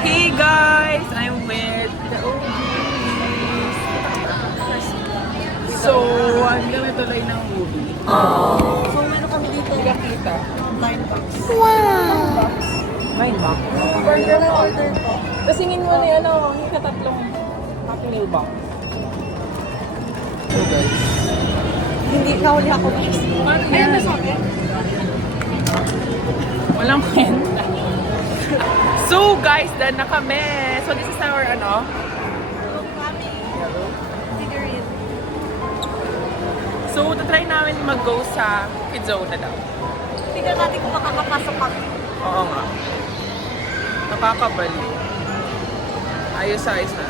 Hey guys! I'm with the OGs. So, hindi kami tuloy ng movie. So, meron kami dito. Hindi ka kita. 9 bucks. $9. Burger na order ko. Tapos hingin mo na yan, hingin ka tatlong Happy Meal box. So guys. Hindi, nahuli ako guys. Ayun na sa akin. Walang kwenta. So guys, done na kami. So this is our Figurine. So, try namin mag-go sa Kidzone na daw. Tignan natin kung makakapasok kami. Oo nga. Nakakabali. Ayos-ayos na.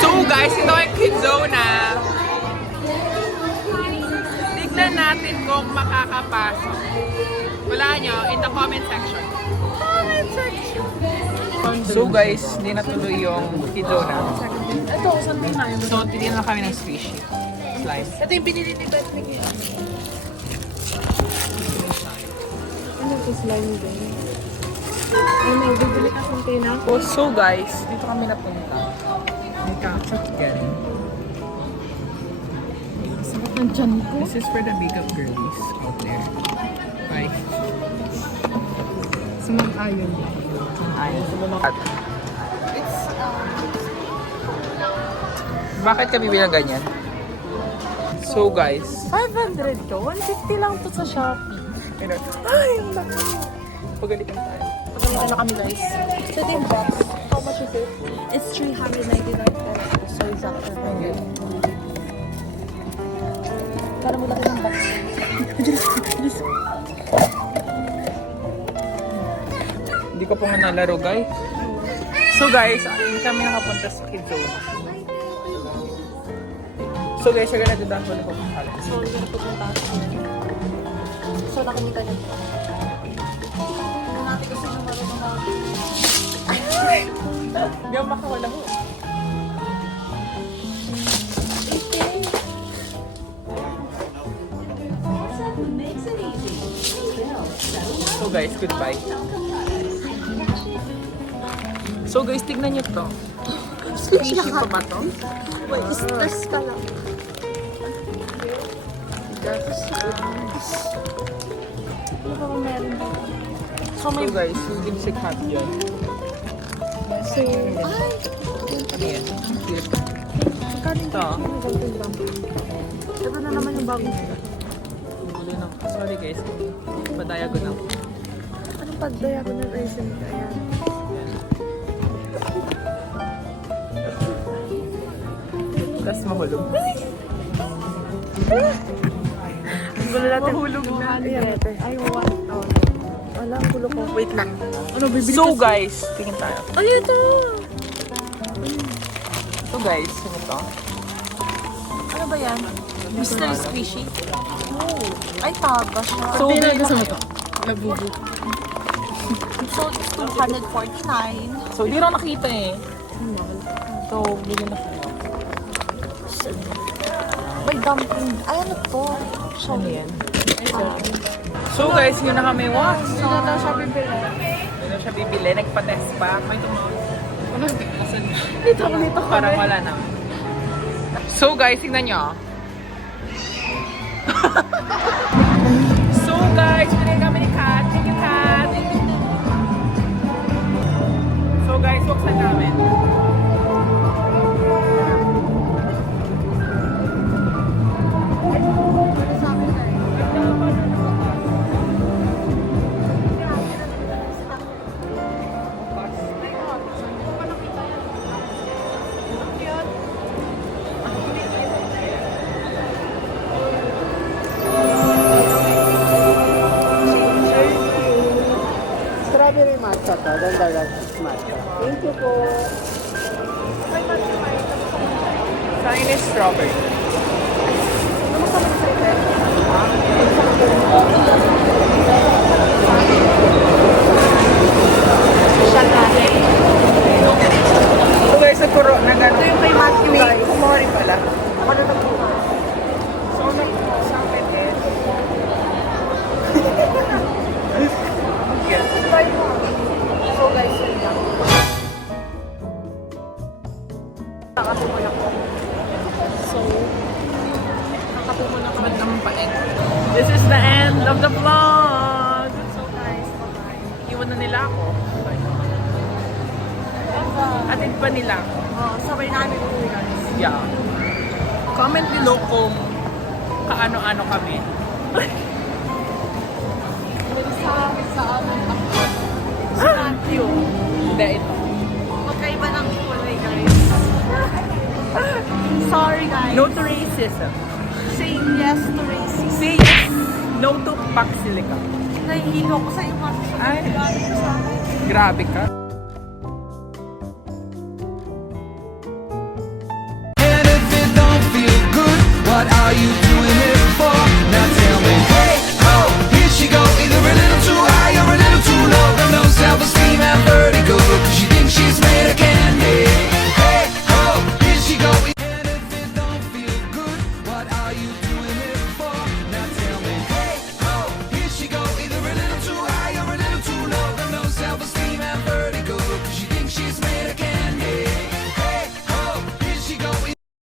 So guys, ito ay Kidzone na. Tignan natin kung makakapasok. Wala nyo in the comment section. So guys, hindi natuloy yung Kidzone na. Ito, saan na yun? So, titignan na kami ng squishy. Slime. Ito yung binili ni Beth Miguel. Ano ito slime din? Ano, bibili ka sa pina? Oh, so guys, dito kami napunta. May kaksak yan. Sarap ng tiyan ko. This is for the makeup girlies out there. Bye. Sumang-ayon. Ayun. Bakit kami bilang ganyan? So guys, 500 to? 150 lang to sa Shopee. ay, naku. Pagalitan tayo. Pagkakita na kami guys. 13 bucks. How much is it? It's 399 pesos. So exact. Para mo laki ng box. Hindi ko po nga nalaro guys. So guys, ayun kami nakapunta sa Kidzone. So guys, you're gonna do that one po. So, yun na pupunta. So, nakikita niyo po. Tingnan natin kasi nung marunong na. Hindi ako makawala ho. So guys, goodbye. So guys, tignan nyo to. Squishy pa ba to? Wait, stress ka lang. Ano ba kung meron dito? So guys, yung gimsikat yun. So, ay! Ano yan? Kanin Ito. Ito na naman yung bagong Sorry guys, padayagonal. Anong pagdaya ko ng raisin ka? Ayan. Tapos mahulog. Gulo natin. Mahulog na. Ayan. Ay, what? Wala, ang gulo ko. Wait lang. Ano, bibili So guys, tingin tayo. Ay, ito! So guys, ano to? Ano ba yan? Mystery Squishy? Ay, taba siya. So, gusto mo to? Labubo. So, it's 249. So, di rin nakita eh. So, bili na ko. May dumpling. Ay, ano to? Ano yan? So guys, yun na kami. Wow! Sino na siya bibili? Hindi na siya bibili. Nagpa-test pa. May tumawag. Dito Parang wala na. So guys, tingnan nyo. So guys, pinay kami ni Kat. Thank you, Kat. So guys, buksan namin. Strawberry matcha to, then the rest is matcha. Thank you po. Sign is strawberry. So guys, nagturo na gano'n. Ito yung kay Matthew. Kumori pala. Ano na po? So, sa akin is... Yes. Inuuna nila ako. Atid pa nila ako. Oh, sabay namin uwi guys. Yeah. Comment below kung kaano-ano kami. Sa amin ako. Snap you. Hindi, ito. Magkaiba ng kulay guys. Sorry guys. No to racism. Say yes to racism. Say yes. No to paksilica. Nahihilo ko sa iyo. Ay. Grabe ko sa akin. Grabe ka. And if it don't feel good, what are you doing?